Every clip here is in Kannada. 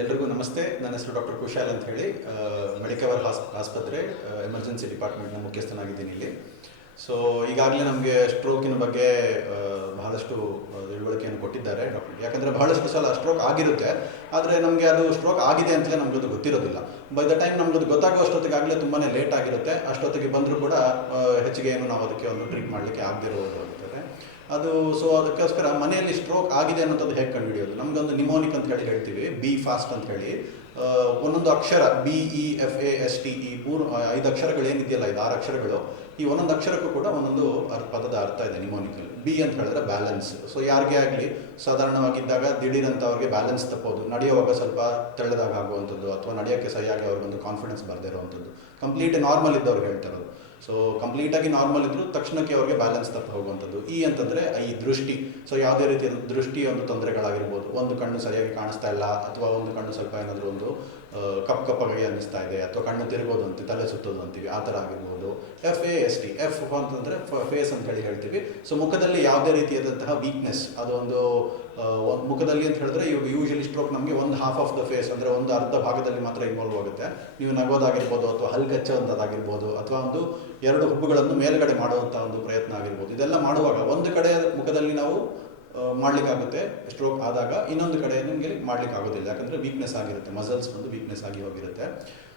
ಎಲ್ರಿಗೂ ನಮಸ್ತೆ. ನನ್ನ ಹೆಸರು ಡಾಕ್ಟರ್ ಕುಶಾಲ್ ಅಂತ ಹೇಳಿ, ಮೆಡಿಕವರ್ ಆಸ್ಪತ್ರೆ ಎಮರ್ಜೆನ್ಸಿ ಡಿಪಾರ್ಟ್ಮೆಂಟ್ನ ಮುಖ್ಯಸ್ಥನಾಗಿದ್ದೀನಿ ಇಲ್ಲಿ. ಸೊ ಈಗಾಗಲೇ ನಮಗೆ ಸ್ಟ್ರೋಕಿನ ಬಗ್ಗೆ ಬಹಳಷ್ಟು ತಿಳುವಳಿಕೆಯನ್ನು ಕೊಟ್ಟಿದ್ದಾರೆ ಡಾಕ್ಟರ್. ಯಾಕಂದರೆ ಬಹಳಷ್ಟು ಸಲ ಸ್ಟ್ರೋಕ್ ಆಗಿರುತ್ತೆ, ಆದರೆ ನಮಗೆ ಅದು ಸ್ಟ್ರೋಕ್ ಆಗಿದೆ ಅಂತಲೇ ನಮಗದು ಗೊತ್ತಿರೋದಿಲ್ಲ. ಬೈ ದ ಟೈಮ್ ನಮಗದು ಗೊತ್ತಾಗೋ ಅಷ್ಟೊತ್ತಿಗಾಗಲೇ ತುಂಬಾ ಲೇಟ್ ಆಗಿರುತ್ತೆ. ಅಷ್ಟೊತ್ತಿಗೆ ಬಂದರೂ ಕೂಡ ಹೆಚ್ಚಿಗೆ ಏನು ನಾವು ಅದಕ್ಕೆ ಒಂದು ಟ್ರೀಟ್ ಮಾಡಲಿಕ್ಕೆ ಆಗದಿರೋದು ಅದು. ಸೊ ಅದಕ್ಕೋಸ್ಕರ ಮನೆಯಲ್ಲಿ ಸ್ಟ್ರೋಕ್ ಆಗಿದೆ ಅನ್ನೋದು ಹೇಗೆ ಕಂಡುಹಿಡಿಯೋದು? ನಮಗೊಂದು ನಿಮೋನಿಕ್ ಅಂತ ಹೇಳಿ ಹೇಳ್ತೀವಿ, ಬಿ ಫಾಸ್ಟ್ ಅಂತ ಹೇಳಿ. ಒಂದೊಂದು ಅಕ್ಷರ BEFAST ಮೂರು 5 ಅಕ್ಷರಗಳು ಏನಿದೆಯಲ್ಲ, 6 ಅಕ್ಷರಗಳು, ಈ ಒಂದೊಂದು ಅಕ್ಷರಕ್ಕೂ ಕೂಡ ಒಂದೊಂದು ಪದದ ಅರ್ಥ ಇದೆ ನಿಮೋನಿಕಲ್ಲಿ. ಬಿ ಅಂತ ಹೇಳಿದ್ರೆ ಬ್ಯಾಲೆನ್ಸ್. ಸೊ ಯಾರಿಗೇ ಆಗಲಿ ಸಾಧಾರಣವಾಗಿದ್ದಾಗ ದಿಢೀರಂತ ಅವ್ರಿಗೆ ಬ್ಯಾಲೆನ್ಸ್ ತಪ್ಪೋದು, ನಡೆಯುವಾಗ ಸ್ವಲ್ಪ ತೆಳ್ಳದಾಗ ಆಗುವಂಥದ್ದು, ಅಥವಾ ನಡೆಯೋಕ್ಕೆ ಸರಿಯಾಗಿ ಅವ್ರಿಗೊಂದು ಕಾನ್ಫಿಡೆನ್ಸ್ ಬರದೇ ಇರುವಂಥದ್ದು. ಕಂಪ್ಲೀಟ್ ನಾರ್ಮಲ್ ಇದ್ದವ್ರಿಗೆ ಹೇಳ್ತಾರೋದು. ಸೊ ಕಂಪ್ಲೀಟಾಗಿ ನಾರ್ಮಲ್ ಇದ್ದರೂ ತಕ್ಷಣಕ್ಕೆ ಅವ್ರಿಗೆ ಬ್ಯಾಲೆನ್ಸ್ ತಪ್ಪು ಹೋಗುವಂಥದ್ದು. ಈ ಅಂತಂದರೆ ಈ ದೃಷ್ಟಿ. ಸೊ ಯಾವುದೇ ರೀತಿಯ ದೃಷ್ಟಿ ಒಂದು ತೊಂದರೆಗಳಾಗಿರ್ಬೋದು, ಒಂದು ಕಣ್ಣು ಸರಿಯಾಗಿ ಕಾಣಿಸ್ತಾ ಇಲ್ಲ, ಅಥವಾ ಒಂದು ಕಣ್ಣು ಸ್ವಲ್ಪ ಏನಾದರೂ ಒಂದು ಕಪ್ಪಗೆ ಅನ್ನಿಸ್ತಾ ಇದೆ, ಅಥವಾ ಕಣ್ಣು ತಿರುಗೋದು ಅಂತೀವಿ, ತಲೆ ಸುತ್ತೋದು ಅಂತೀವಿ, ಆ ಥರ ಆಗಿರ್ಬೋದು. FAST, ಎಫ್ ಅಂತಂದರೆ ಫೇಸ್ ಅಂತ ಹೇಳಿ ಹೇಳ್ತೀವಿ. ಸೊ ಮುಖದಲ್ಲಿ ಯಾವುದೇ ರೀತಿಯಾದಂತಹ ವೀಕ್ನೆಸ್, ಅದೊಂದು ಮುಖದಲ್ಲಿ ಅಂತ ಹೇಳಿದ್ರೆ ಇವಾಗ ಯೂಶಲಿ ಸ್ಟ್ರೋಕ್ ನಮಗೆ ಒಂದು ಹಾಫ್ ಆಫ್ ದ ಫೇಸ್, ಅಂದರೆ ಒಂದು ಅರ್ಧ ಭಾಗದಲ್ಲಿ ಮಾತ್ರ ಇನ್ವಾಲ್ವ್ ಆಗುತ್ತೆ. ನೀವು ನಗೋದಾಗಿರ್ಬೋದು, ಅಥವಾ ಹಲ್ಗಚ್ಚುವಂಥದ್ದಾಗಿರ್ಬೋದು, ಅಥವಾ ಒಂದು 2 ಹುಬ್ಬುಗಳನ್ನು ಮೇಲ್ಗಡೆ ಮಾಡುವಂಥ ಒಂದು ಪ್ರಯತ್ನ ಆಗಿರ್ಬೋದು. ಇದೆಲ್ಲ ಮಾಡುವಾಗ ಒಂದು ಕಡೆ ಮುಖದಲ್ಲಿ ನಾವು ಮಾಡಲಿಕ್ಕಾಗುತ್ತೆ ಸ್ಟ್ರೋಕ್ ಆದಾಗ, ಇನ್ನೊಂದು ಕಡೆ ನಿಮಗೆ ಮಾಡಲಿಕ್ಕಾಗೋದಿಲ್ಲ, ಯಾಕಂದರೆ ವೀಕ್ನೆಸ್ ಆಗಿರುತ್ತೆ, ಮಸಲ್ಸ್ ಒಂದು ವೀಕ್ನೆಸ್ ಆಗಿ ಹೋಗಿರುತ್ತೆ.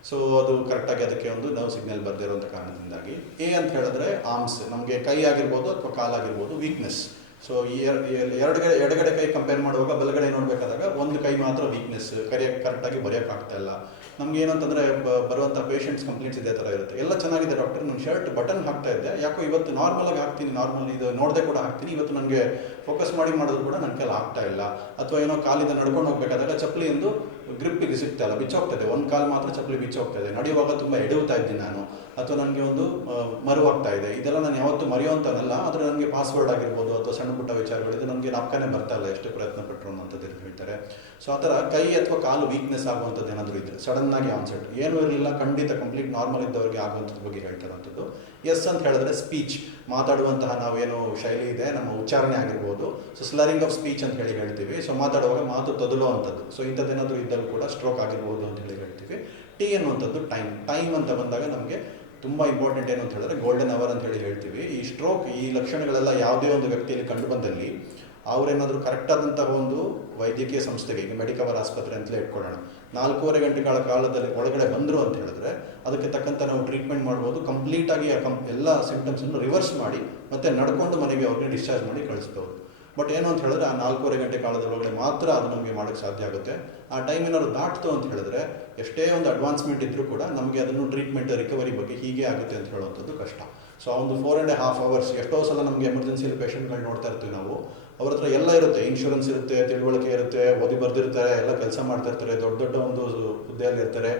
ಸೊ ಅದು ಕರೆಕ್ಟಾಗಿ ಅದಕ್ಕೆ ಒಂದು ನಾವು ಸಿಗ್ನಲ್ ಬರ್ದಿರೋಂಥ ಕಾರಣದಿಂದಾಗಿ. ಎ ಅಂತ ಹೇಳಿದ್ರೆ ಆರ್ಮ್ಸ್, ನಮಗೆ ಕೈ ಆಗಿರ್ಬೋದು ಅಥವಾ ಕಾಲಾಗಿರ್ಬೋದು ವೀಕ್ನೆಸ್. ಸೊ ಈ ಎಡಗಡೆ ಕೈ ಕಂಪೇರ್ ಮಾಡುವಾಗ ಬಲಗಡೆ ನೋಡಬೇಕಾದಾಗ ಒಂದು ಕೈ ಮಾತ್ರ ವೀಕ್ನೆಸ್, ಕರೆಕ್ಟಾಗಿ ಬರೆಯೋಕ್ಕಾಗ್ತಾ ಇಲ್ಲ. ನಮ್ಗೆ ಏನಂತಂದರೆ ಬರುವಂಥ ಪೇಷಂಟ್ಸ್ ಕಂಪ್ಲೇಂಟ್ಸ್ ಇದೇ ಥರ ಇರುತ್ತೆ. ಎಲ್ಲ ಚೆನ್ನಾಗಿದೆ ಡಾಕ್ಟರ್, ನನ್ನ ಶರ್ಟ್ ಬಟನ್ ಹಾಕ್ತಾ ಇದ್ದೆ, ಯಾಕೋ ಇವತ್ತು ನಾರ್ಮಲಾಗಿ ಹಾಕ್ತೀನಿ, ನಾರ್ಮಲ್ ಇದು ನೋಡದೆ ಕೂಡ ಹಾಕ್ತೀನಿ, ಇವತ್ತು ನನಗೆ ಫೋಕಸ್ ಮಾಡಿ ಮಾಡೋದು ಕೂಡ ನನ್ನ ಕೈಲಿ ಆಗ್ತಾ ಇಲ್ಲ. ಅಥವಾ ಏನೋ ಕಾಲಿಂದ ನಡ್ಕೊಂಡು ಹೋಗ್ಬೇಕಾದಾಗ ಚಪ್ಪಲಿ ಒಂದು ಗ್ರಿಪ್ಪಿಗೆ ಸಿಗ್ತಾ ಇಲ್ಲ, ಬಿಚ್ಚೋಗ್ತಾಯಿದೆ, ಒಂದು ಕಾಲು ಮಾತ್ರ ಚಪ್ಪಲಿ ಬಿಚ್ಚೋಗ್ತಾ ಇದೆ, ನಡೆಯುವಾಗ ತುಂಬ ಎಡವುತ್ತಾ ಇದ್ದೀನಿ ನಾನು, ಅಥವಾ ನನಗೆ ಒಂದು ಮರುವಾಗ್ತಾ ಇದೆ. ಇದೆಲ್ಲ ನಾನು ಯಾವತ್ತೂ ಮರೆಯುವಂಥದ್ದಲ್ಲ, ಆದರೆ ನನಗೆ ಪಾಸ್ವರ್ಡ್ ಆಗಿರ್ಬೋದು ಅಥವಾ ಸಣ್ಣ ಪುಟ್ಟ ವಿಚಾರಗಳಿದೆ, ನನಗೆ ಜ್ಞಾಪಕನೇ ಬರ್ತಾ ಇಲ್ಲ ಎಷ್ಟು ಪ್ರಯತ್ನ ಪಟ್ಟರು ಅನ್ನೋಂಥದ್ದು ಹೇಳ್ತಾರೆ. ಸೊ ಆ ಥರ ಕೈ ಅಥವಾ ಕಾಲು ವೀಕ್ನೆಸ್ ಆಗುವಂಥದ್ದು ಏನಾದರೂ ಇದ್ದರೆ ಸಡನ್ನಾಗಿ ಆನ್ಸೆಟ್ ಏನೂ ಇರಲಿಲ್ಲ, ಖಂಡಿತ ಕಂಪ್ಲೀಟ್ ನಾರ್ಮಲ್ ಇದ್ದವರಿಗೆ ಆಗುವಂಥದ್ದು ಬಗ್ಗೆ ಹೇಳ್ತಾರಂಥದ್ದು. ಎಸ್ ಅಂತ ಹೇಳಿದ್ರೆ ಸ್ಪೀಚ್, ಮಾತಾಡುವಂತಹ ನಾವೇನು ಶೈಲಿ ಇದೆ, ನಮ್ಮ ಉಚ್ಚಾರಣೆ ಆಗಿರ್ಬೋದು. ಸೊ ಸ್ಲರಿಂಗ್ ಆಫ್ ಸ್ಪೀಚ್ ಅಂತ ಹೇಳಿ ಹೇಳ್ತೀವಿ. ಸೊ ಮಾತಾಡುವಾಗ ಮಾತು ತೊದಲೋ ಅಂಥದ್ದು. ಸೊ ಇಂಥದ್ದೇನಾದರೂ ಇದ್ದರೂ ಕೂಡ ಸ್ಟ್ರೋಕ್ ಆಗಿರ್ಬೋದು ಅಂತ ಹೇಳಿ ಹೇಳ್ತೀವಿ. ಟಿ ಅನ್ನುವಂಥದ್ದು ಟೈಮ್ ಅಂತ ಬಂದಾಗ ನಮಗೆ ತುಂಬ ಇಂಪಾರ್ಟೆಂಟ್ ಏನು ಅಂತ ಹೇಳಿದ್ರೆ ಗೋಲ್ಡನ್ ಅವರ್ ಅಂತ ಹೇಳಿ ಹೇಳ್ತೀವಿ. ಈ ಸ್ಟ್ರೋಕ್ ಈ ಲಕ್ಷಣಗಳೆಲ್ಲ ಯಾವುದೇ ಒಂದು ವ್ಯಕ್ತಿಯಲ್ಲಿ ಕಂಡು ಬಂದಲ್ಲಿ ಅವರೇನಾದರೂ ಕರೆಕ್ಟಾದಂತಹ ಒಂದು ವೈದ್ಯಕೀಯ ಸಂಸ್ಥೆಗೆ, ಈಗ ಮೆಡಿಕವರ್ ಆಸ್ಪತ್ರೆ ಅಂತಲೇ ಇಟ್ಕೊಳ್ಳೋಣ, 4.5 ಗಂಟೆಗಳ ಕಾಲದಲ್ಲಿ ಒಳಗಡೆ ಬಂದರು ಅಂತ ಹೇಳಿದ್ರೆ ಅದಕ್ಕೆ ತಕ್ಕಂಥ ನಾವು ಟ್ರೀಟ್ಮೆಂಟ್ ಮಾಡ್ಬೋದು. ಕಂಪ್ಲೀಟಾಗಿ ಎಲ್ಲ ಸಿಂಪ್ಟಮ್ಸನ್ನು ರಿವರ್ಸ್ ಮಾಡಿ ಮತ್ತೆ ನಡ್ಕೊಂಡು ಮನೆಗೆ ಅವ್ರಿಗೆ ಡಿಸ್ಚಾರ್ಜ್ ಮಾಡಿ ಕಳಿಸ್ಬೋದು. ಬಟ್ ಏನು ಅಂತ ಹೇಳಿದ್ರೆ ಆ 4.5 ಗಂಟೆ ಕಾಲದೊಳಗಡೆ ಮಾತ್ರ ಅದು ನಮಗೆ ಮಾಡೋಕ್ಕೆ ಸಾಧ್ಯ ಆಗುತ್ತೆ. ಆ ಟೈಮ್ ಏನಾದ್ರು ದಾಟ್ತು ಅಂತ ಹೇಳಿದ್ರೆ ಎಷ್ಟೇ ಒಂದು ಅಡ್ವಾನ್ಸ್ಮೆಂಟ್ ಇದ್ದರೂ ಕೂಡ ನಮಗೆ ಅದನ್ನು ಟ್ರೀಟ್ಮೆಂಟ್ ರಿಕವರಿ ಬಗ್ಗೆ ಹೀಗೆ ಆಗುತ್ತೆ ಅಂತ ಹೇಳುವಂಥದ್ದು ಕಷ್ಟ. ಸೊ ಆ ಒಂದು 4.5 hours ಎಷ್ಟೋ ಸಲ ನಮಗೆ ಎಮರ್ಜೆನ್ಸಿಯಲ್ಲಿ ಪೇಷಂಟ್ಗಳು ನೋಡ್ತಾ ಇರ್ತೀವಿ ನಾವು. ಅವ್ರ ಹತ್ರ ಎಲ್ಲ ಇರುತ್ತೆ, ಇನ್ಶೂರೆನ್ಸ್ ಇರುತ್ತೆ, ತಿಳುವಳಿಕೆ ಇರುತ್ತೆ, ಓದಿ ಬರ್ದಿರ್ತಾರೆ, ಎಲ್ಲ ಕೆಲಸ ಮಾಡ್ತಾ ಇರ್ತಾರೆ, ದೊಡ್ಡ ಒಂದು ಹುದ್ದೆಯಲ್ಲಿ ಇರ್ತಾರೆ.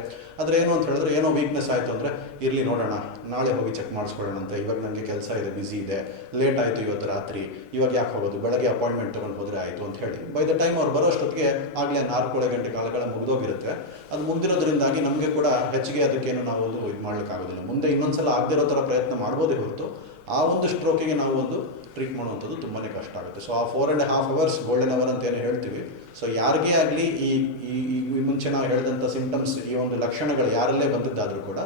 ಆದರೆ ಏನು ಅಂತ ಹೇಳಿದ್ರೆ ಏನೋ ವೀಕ್ನೆಸ್ ಆಯಿತು ಅಂದರೆ ಇರಲಿ ನೋಡೋಣ, ನಾಳೆ ಹೋಗಿ ಚೆಕ್ ಮಾಡಿಸ್ಕೊಳ್ಳೋಣ ಅಂತ, ಇವಾಗ ನನಗೆ ಕೆಲಸ ಇದೆ, ಬ್ಯುಸಿ ಇದೆ, ಲೇಟ್ ಆಯಿತು ಇವತ್ತು ರಾತ್ರಿ, ಇವಾಗ ಯಾಕೆ ಹೋಗೋದು, ಬೆಳಗ್ಗೆ ಅಪಾಯಿಂಟ್ಮೆಂಟ್ ತೊಗೊಂಡು ಹೋದರೆ ಆಯಿತು ಅಂತ ಹೇಳಿ ಬೈ ದ ಟೈಮ್ ಅವ್ರು ಬರೋಷ್ಟೊತ್ತಿಗೆ ಆಗಲೇ 4.5 ಗಂಟೆ ಕಾಲಗಳ ಮುಗಿದೋಗಿರುತ್ತೆ. ಅದು ಮುಗಿದಿರೋದ್ರಿಂದಾಗಿ ನಮಗೆ ಕೂಡ ಹೆಚ್ಚಿಗೆ ಅದಕ್ಕೇನು ನಾವು ಇದು ಮಾಡಲಿಕ್ಕಾಗೋದಿಲ್ಲ. ಮುಂದೆ ಇನ್ನೊಂದ್ಸಲ ಆಗದಿರೋ ಥರ ಪ್ರಯತ್ನ ಮಾಡ್ಬೋದೇ ಹೊರತು ಆ ಒಂದು ಸ್ಟ್ರೋಕಿಗೆ ನಾವು ಒಂದು ಟ್ರೀಟ್ ಮಾಡುವಂಥದ್ದು ತುಂಬಾ ಕಷ್ಟ ಆಗುತ್ತೆ. ಸೊ ಆ 4.5 hours ಗೋಲ್ಡನ್ ಅವರ್ ಅಂತ ಏನು ಹೇಳ್ತೀವಿ. ಸೊ ಯಾರಿಗೇ ಆಗಲಿ ಈ ಮುಂಚೆ ನಾವು ಹೇಳಿದಂಥ ಸಿಂಪ್ಟಮ್ಸ್, ಈ ಒಂದು ಲಕ್ಷಣಗಳು ಯಾರಲ್ಲೇ ಬಂದಿದ್ದಾದರೂ ಕೂಡ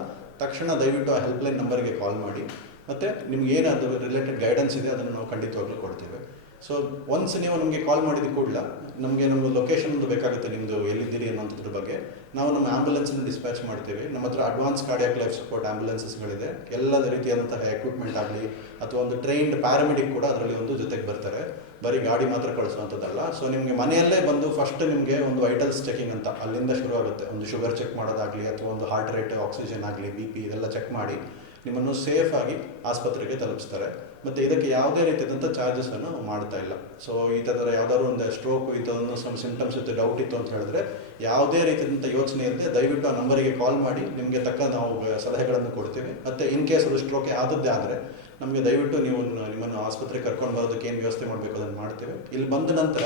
ತಕ್ಷಣ ದಯವಿಟ್ಟು ಆ ಹೆಲ್ಪ್ಲೈನ್ ನಂಬರ್ಗೆ ಕಾಲ್ ಮಾಡಿ, ಮತ್ತು ನಿಮ್ಗೆ ಏನು ಅದು ರಿಲೇಟೆಡ್ ಗೈಡೆನ್ಸ್ ಇದೆ ಅದನ್ನು ನಾವು ಖಂಡಿತವಾಗ್ಲೂ ಕೊಡ್ತೇವೆ. ಸೊ ಒನ್ಸ್ ನೀವು ನಮಗೆ ಕಾಲ್ ಮಾಡಿದ ಕೂಡಲೇ ನಮ್ಮ ಲೊಕೇಶನ್ ಒಂದು ಬೇಕಾಗುತ್ತೆ, ನಿಮ್ಮದು ಎಲ್ಲಿದ್ದೀರಿ ಅನ್ನೋಂಥದ್ರ ಬಗ್ಗೆ. ನಾವು ನಮ್ಮ ಆ್ಯಂಬುಲೆನ್ಸನ್ನು ಡಿಸ್ಪ್ಯಾಚ್ ಮಾಡ್ತೀವಿ. ನಮ್ಮ ಹತ್ರ ಅಡ್ವಾನ್ಸ್ ಕಾರ್ಡಿಯಾಕ್ ಲೈಫ್ ಸಪೋರ್ಟ್ ಆ್ಯಂಬುಲೆನ್ಸಸ್ಗಳಿದೆ. ಎಲ್ಲ ರೀತಿಯಾದಂತಹ ಎಕ್ವಿಪ್ಮೆಂಟ್ ಆಗಲಿ ಅಥವಾ ಒಂದು ಟ್ರೈನ್ಡ್ ಪ್ಯಾರಾಮೆಡಿಕ್ ಕೂಡ ಅದರಲ್ಲಿ ಒಂದು ಜೊತೆಗೆ ಬರ್ತಾರೆ, ಬರೀ ಗಾಡಿ ಮಾತ್ರ ಕಳಿಸುವಂಥದ್ದಲ್ಲ. ಸೊ ನಿಮಗೆ ಮನೆಯಲ್ಲೇ ಬಂದು ಫಸ್ಟ್ ನಿಮಗೆ ಒಂದು ವೈಟಲ್ಸ್ ಚೆಕಿಂಗ್ ಅಂತ ಅಲ್ಲಿಂದ ಶುರು ಆಗುತ್ತೆ. ಒಂದು ಶುಗರ್ ಚೆಕ್ ಮಾಡೋದಾಗಲಿ ಅಥವಾ ಒಂದು ಹಾರ್ಟ್ ರೇಟ್, ಆಕ್ಸಿಜನ್ ಆಗಲಿ, BP ಇದೆಲ್ಲ ಚೆಕ್ ಮಾಡಿ ನಿಮ್ಮನ್ನು ಸೇಫಾಗಿ ಆಸ್ಪತ್ರೆಗೆ ತಲುಪಿಸ್ತಾರೆ. ಮತ್ತು ಇದಕ್ಕೆ ಯಾವುದೇ ರೀತಿಯಾದಂಥ ಚಾರ್ಜಸನ್ನು ಮಾಡ್ತಾ ಇಲ್ಲ. ಸೊ ಈ ಥರ ಯಾವುದಾದ್ರು ಒಂದು ಸ್ಟ್ರೋಕು ಈ ಥರ ಸಿಂಪ್ಟಮ್ಸ್ ಇತ್ತು, ಡೌಟ್ ಇತ್ತು ಅಂತ ಹೇಳಿದ್ರೆ ಯಾವುದೇ ರೀತಿಯಾದಂಥ ಯೋಚನೆ ಇಲ್ಲದೆ ದಯವಿಟ್ಟು ಆ ನಂಬರಿಗೆ ಕಾಲ್ ಮಾಡಿ, ನಿಮಗೆ ತಕ್ಕ ನಾವು ಸಲಹೆಗಳನ್ನು ಕೊಡ್ತೀವಿ. ಮತ್ತು ಇನ್ ಕೇಸ್ ಅದು ಸ್ಟ್ರೋಕೆ ಆದದ್ದೇ ಆದರೆ ನಮಗೆ ದಯವಿಟ್ಟು ನಿಮ್ಮನ್ನು ಆಸ್ಪತ್ರೆಗೆ ಕರ್ಕೊಂಡು ಬರೋದಕ್ಕೆ ಏನು ವ್ಯವಸ್ಥೆ ಮಾಡಬೇಕು ಅದನ್ನು ಮಾಡ್ತೇವೆ. ಇಲ್ಲಿ ಬಂದ ನಂತರ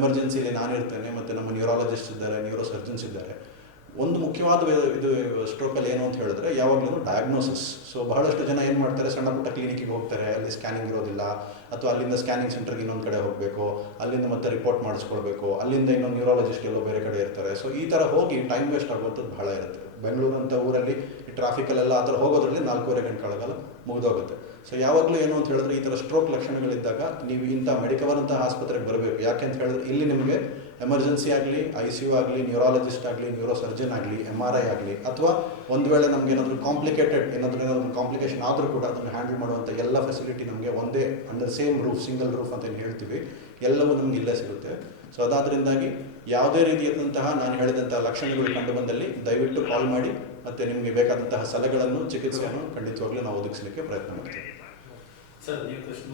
ಎಮರ್ಜೆನ್ಸಿಲಿ ನಾನಿರ್ತೇನೆ, ಮತ್ತು ನಮ್ಮ ನ್ಯೂರಾಲಜಿಸ್ಟ್ ಇದ್ದಾರೆ, ನ್ಯೂರೋ ಸರ್ಜನ್ಸ್ ಇದ್ದಾರೆ. ಒಂದು ಮುಖ್ಯವಾದ ಇದು ಸ್ಟ್ರೋಕಲ್ಲಿ ಏನು ಅಂತ ಹೇಳಿದ್ರೆ ಯಾವಾಗಲೂ ಡಯಾಗ್ನೋಸಿಸ್. ಸೊ ಬಹಳಷ್ಟು ಜನ ಏನು ಮಾಡ್ತಾರೆ, ಸಣ್ಣ ಪುಟ್ಟ ಕ್ಲಿನಿಕ್ಕಿಗೆ ಹೋಗ್ತಾರೆ, ಅಲ್ಲಿ ಸ್ಕ್ಯಾನಿಂಗ್ ಇರೋದಿಲ್ಲ, ಅಥವಾ ಅಲ್ಲಿಂದ ಸ್ಕ್ಯಾನಿಂಗ್ ಸೆಂಟರ್ಗೆ ಇನ್ನೊಂದು ಕಡೆ ಹೋಗಬೇಕು, ಅಲ್ಲಿಂದ ಮತ್ತೆ ರಿಪೋರ್ಟ್ ಮಾಡಿಸ್ಕೊಳ್ಬೇಕು, ಅಲ್ಲಿಂದ ಇನ್ನೊಂದು ನ್ಯೂರಾಲಜಿಸ್ಟ್ ಎಲ್ಲೋ ಬೇರೆ ಕಡೆ ಇರ್ತಾರೆ. ಸೊ ಈ ಥರ ಹೋಗಿ ಟೈಮ್ ವೇಸ್ಟ್ ಆಗುವಂಥದ್ದು ಬಹಳ ಇರುತ್ತೆ. ಬೆಂಗಳೂರು ಅಂತ ಊರಲ್ಲಿ ಈ ಟ್ರಾಫಿಕಲ್ಲೆಲ್ಲ ಆ ಥರ ಹೋಗೋದ್ರಲ್ಲಿ 4.5 ಗಂಟೆ ಕಾಲ ಮುಗಿದೋಗುತ್ತೆ. ಸೊ ಯಾವಾಗಲೂ ಏನು ಅಂತ ಹೇಳಿದ್ರೆ ಈ ಥರ ಸ್ಟ್ರೋಕ್ ಲಕ್ಷಣಗಳಿದ್ದಾಗ ನೀವು ಇಂಥ ಮೆಡಿಕವರ್ ಅಂತ ಆಸ್ಪತ್ರೆಗೆ ಬರಬೇಕು. ಯಾಕೆ ಅಂತ ಹೇಳಿದ್ರೆ ಇಲ್ಲಿ ನಿಮಗೆ ಎಮರ್ಜೆನ್ಸಿ ಆಗಲಿ, ICU ಆಗಲಿ, ನ್ಯೂರಾಲಜಿಸ್ಟ್ ಆಗಲಿ, ನ್ಯೂರೋ ಸರ್ಜನ್ ಆಗಲಿ, MRI ಆಗಲಿ, ಅಥವಾ ಒಂದು ವೇಳೆ ನಮ್ಗೆ ಏನಾದರೂ ಏನಾದರೂ ಕಾಂಪ್ಲಿಕೇಶನ್ ಆದರೂ ಕೂಡ ಅದನ್ನು ಹ್ಯಾಂಡಲ್ ಮಾಡುವಂಥ ಎಲ್ಲ ಫೆಸಿಲಿಟಿ ನಮಗೆ ಒಂದೇ under same roof, single roof ಅಂತ ಏನು ಹೇಳ್ತೀವಿ, ಎಲ್ಲವೂ ನಮ್ಗೆ ಇಲ್ಲೇ ಸಿಗುತ್ತೆ. ಸೊ ಅದಾದ್ರಿಂದಾಗಿ ಯಾವುದೇ ರೀತಿಯಾದಂತಹ ನಾನು ಹೇಳಿದಂತಹ ಲಕ್ಷಣಗಳು ಕಂಡು ಬಂದಲ್ಲಿ ದಯವಿಟ್ಟು ಕಾಲ್ ಮಾಡಿ, ಮತ್ತು ನಿಮಗೆ ಬೇಕಾದಂತಹ ಸಲಹೆಗಳನ್ನು, ಚಿಕಿತ್ಸೆಯನ್ನು ಖಂಡಿತವಾಗ್ಲೂ ನಾವು ಒದಗಿಸಲಿಕ್ಕೆ ಪ್ರಯತ್ನ ಮಾಡ್ತೀವಿ. ಸರ್, ನೀವು ಪ್ರಶ್ನೆ